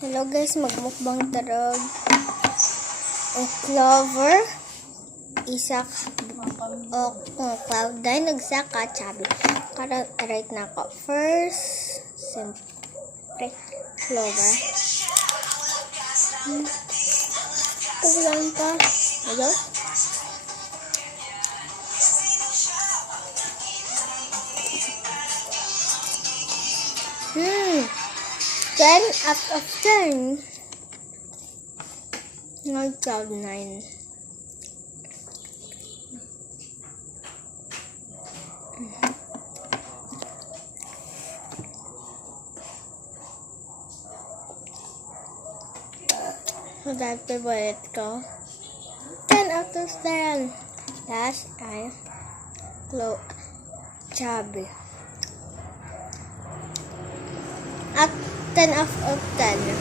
Hello guys, magmukbang tarog. Ang Clover, isa Cloud9, nagsaka Chubby. Karon right na ako. First, siyempre, Clover. Kulang pa. Hello? Hmm. 10 out of 10. Not Cloud9. So that favorite ko. 10 out of 10. Last ay Chubby. At 10 out of 10.